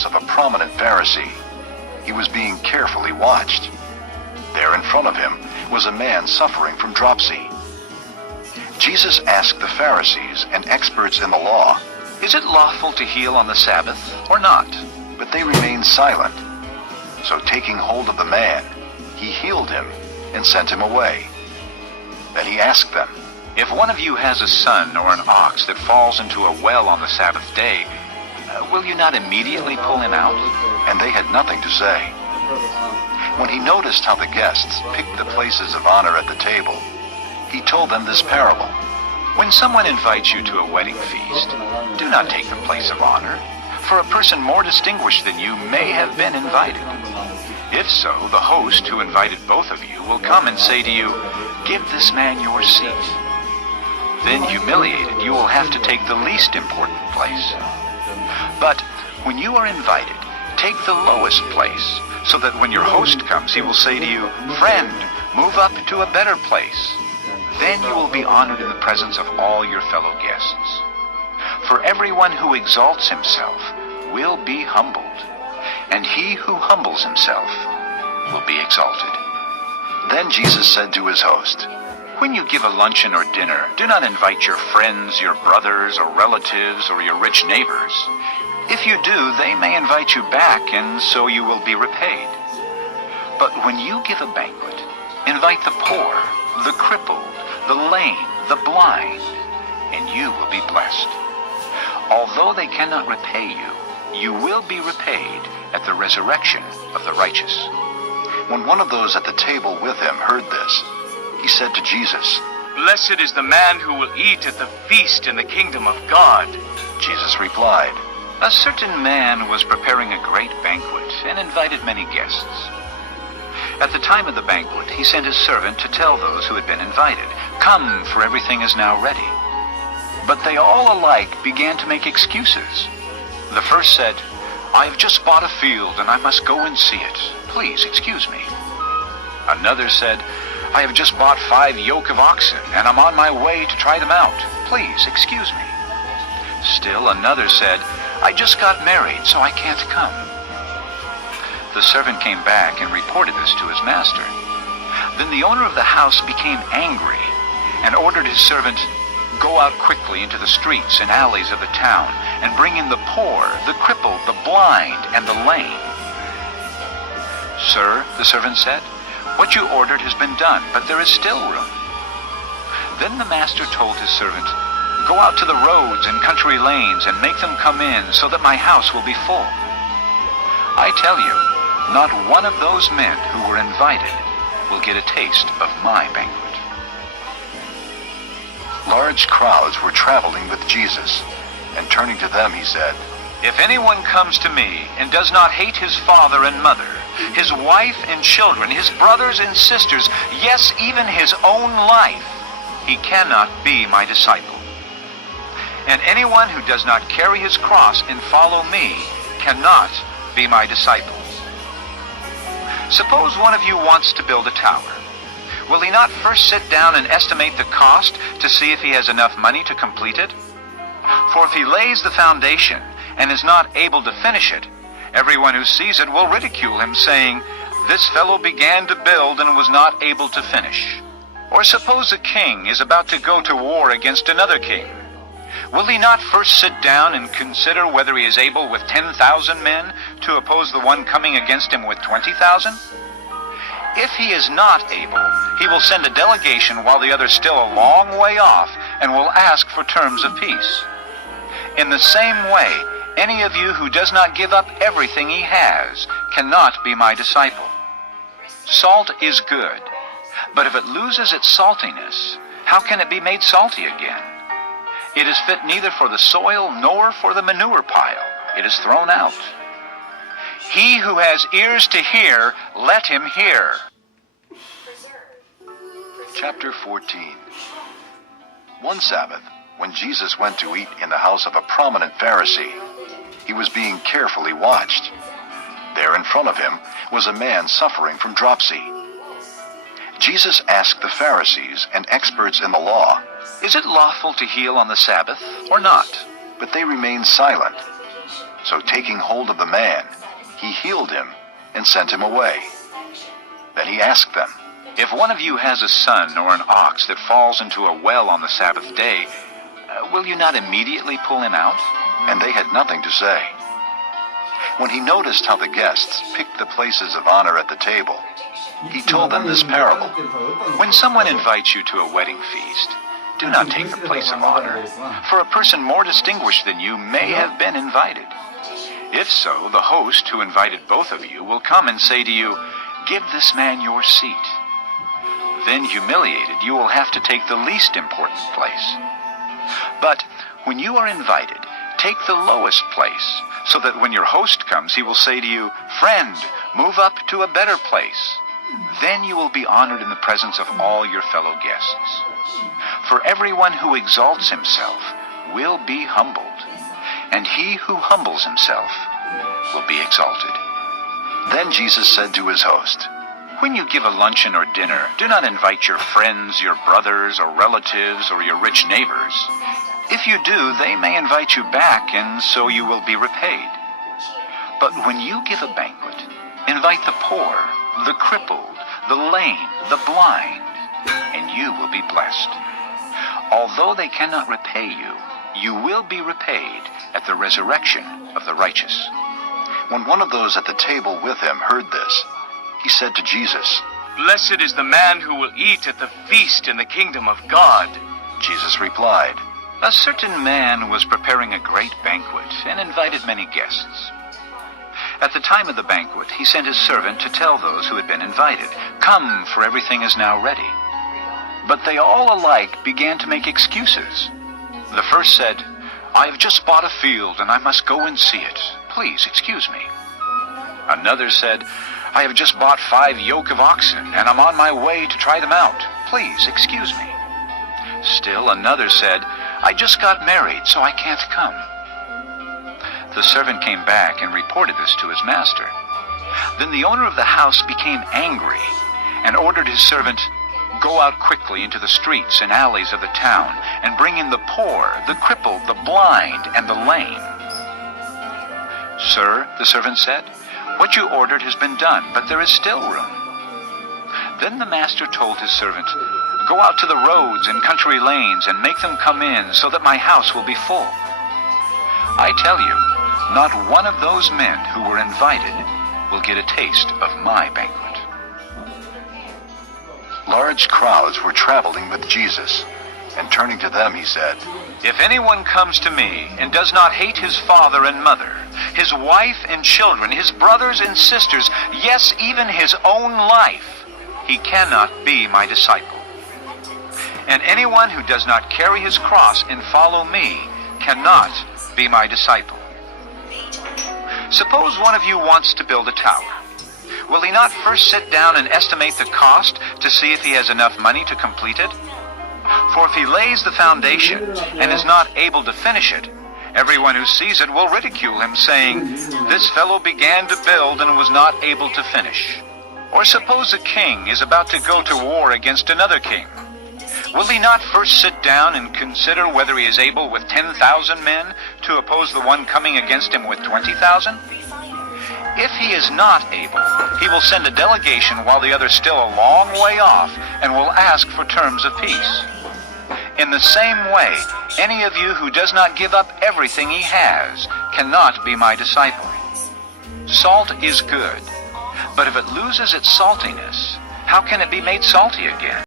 of a prominent Pharisee. He was being carefully watched. There in front of him was a man suffering from dropsy. Jesus asked the Pharisees and experts in the law, "Is it lawful to heal on the Sabbath or not?" But they remained silent. So taking hold of the man, he healed him and sent him away. Then he asked them, "If one of you has a son or an ox that falls into a well on the Sabbath day, will you not immediately pull him out?" And they had nothing to say. When he noticed how the guests picked the places of honor at the table, he told them this parable. "When someone invites you to a wedding feast, do not take the place of honor, for a person more distinguished than you may have been invited. If so, the host who invited both of you will come and say to you, 'Give this man your seat.' Then, humiliated, you will have to take the least important place. But when you are invited, take the lowest place, so that when your host comes, he will say to you, 'Friend, move up to a better place.' Then you will be honored in the presence of all your fellow guests. For everyone who exalts himself will be humbled, and he who humbles himself will be exalted." Then Jesus said to his host, "When you give a luncheon or dinner, do not invite your friends, your brothers or relatives, or your rich neighbors. If you do, they may invite you back, and so you will be repaid. But when you give a banquet, invite the poor, the crippled, the lame, the blind, and you will be blessed. Although they cannot repay you, you will be repaid at the resurrection of the righteous." When one of those at the table with him heard this, he said to Jesus, "Blessed is the man who will eat at the feast in the kingdom of God." Jesus replied, "A certain man was preparing a great banquet and invited many guests. At the time of the banquet, he sent his servant to tell those who had been invited, 'Come, for everything is now ready.' But they all alike began to make excuses. The first said, 'I have just bought a field and I must go and see it. Please excuse me.' Another said, 'I have just bought 5 yoke of oxen and I'm on my way to try them out. Please excuse me.' Still another said, 'I just got married, so I can't come.' The servant came back and reported this to his master. Then the owner of the house became angry and ordered his servant, 'Go out quickly into the streets and alleys of the town and bring in the poor, the crippled, the blind, and the lame.' 'Sir,' the servant said, 'what you ordered has been done, but there is still room.' Then the master told his servant, 'Go out to the roads and country lanes and make them come in, so that my house will be full.' I tell you, not one of those men who were invited will get a taste of my banquet." Large crowds were traveling with Jesus, and turning to them he said, "If anyone comes to me and does not hate his father and mother, his wife and children, his brothers and sisters, yes, even his own life, he cannot be my disciple. And anyone who does not carry his cross and follow me cannot be my disciple. Suppose one of you wants to build a tower. Will he not first sit down and estimate the cost to see if he has enough money to complete it? For if he lays the foundation and is not able to finish it, everyone who sees it will ridicule him, saying, 'This fellow began to build and was not able to finish.' Or suppose a king is about to go to war against another king. Will he not first sit down and consider whether he is able with 10,000 men to oppose the one coming against him with 20,000? If he is not able, he will send a delegation while the other is still a long way off and will ask for terms of peace. In the same way, any of you who does not give up everything he has cannot be my disciple. Salt is good, but if it loses its saltiness, how can it be made salty again? It is fit neither for the soil nor for the manure pile. It is thrown out. He who has ears to hear, let him hear." Chapter 14. One Sabbath, when Jesus went to eat in the house of a prominent Pharisee, he was being carefully watched. There in front of him was a man suffering from dropsy. Jesus asked the Pharisees and experts in the law, "Is it lawful to heal on the Sabbath or not?" But they remained silent. So taking hold of the man, he healed him and sent him away. Then he asked them, "If one of you has a son or an ox that falls into a well on the Sabbath day, will you not immediately pull him out?" And they had nothing to say. When he noticed how the guests picked the places of honor at the table, he told them this parable. "When someone invites you to a wedding feast, do not take the place of honor, for a person more distinguished than you may have been invited. If so, the host who invited both of you will come and say to you, 'Give this man your seat.' Then, humiliated, you will have to take the least important place. But when you are invited, take the lowest place, so that when your host comes, he will say to you, 'Friend, move up to a better place.' Then you will be honored in the presence of all your fellow guests. For everyone who exalts himself will be humbled, and he who humbles himself will be exalted." Then Jesus said to his host, "When you give a luncheon or dinner, do not invite your friends, your brothers or relatives, or your rich neighbors. If you do, they may invite you back, and so you will be repaid. But when you give a banquet, invite the poor, the crippled, the lame, the blind, and you will be blessed. Although they cannot repay you, you will be repaid at the resurrection of the righteous." When one of those at the table with him heard this, he said to Jesus, "Blessed is the man who will eat at the feast in the kingdom of God." Jesus replied, "A certain man was preparing a great banquet and invited many guests. At the time of the banquet, he sent his servant to tell those who had been invited, 'Come, for everything is now ready.' But they all alike began to make excuses. The first said, 'I have just bought a field and I must go and see it. Please excuse me.' Another said, 'I have just bought 5 yoke of oxen and I'm on my way to try them out. Please excuse me.' Still another said, 'I just got married, so I can't come.' The servant came back and reported this to his master. Then the owner of the house became angry and ordered his servant, 'Go out quickly into the streets and alleys of the town and bring in the poor, the crippled, the blind, and the lame.' 'Sir,' the servant said, 'what you ordered has been done, but there is still room.' Then the master told his servant, 'Go out to the roads and country lanes and make them come in so that my house will be full.' I tell you, not one of those men who were invited will get a taste of my banquet." Large crowds were traveling with Jesus, and turning to them he said, "If anyone comes to me and does not hate his father and mother, his wife and children, his brothers and sisters, yes, even his own life, he cannot be my disciple. And anyone who does not carry his cross and follow me cannot be my disciple. Suppose one of you wants to build a tower. Will he not first sit down and estimate the cost to see if he has enough money to complete it? For if he lays the foundation and is not able to finish it, everyone who sees it will ridicule him, saying, 'This fellow began to build and was not able to finish.' Or suppose a king is about to go to war against another king. Will he not first sit down and consider whether he is able with 10,000 men to oppose the one coming against him with 20,000? If he is not able, he will send a delegation while the other is still a long way off and will ask for terms of peace. In the same way, any of you who does not give up everything he has cannot be my disciple. Salt is good, but if it loses its saltiness, how can it be made salty again?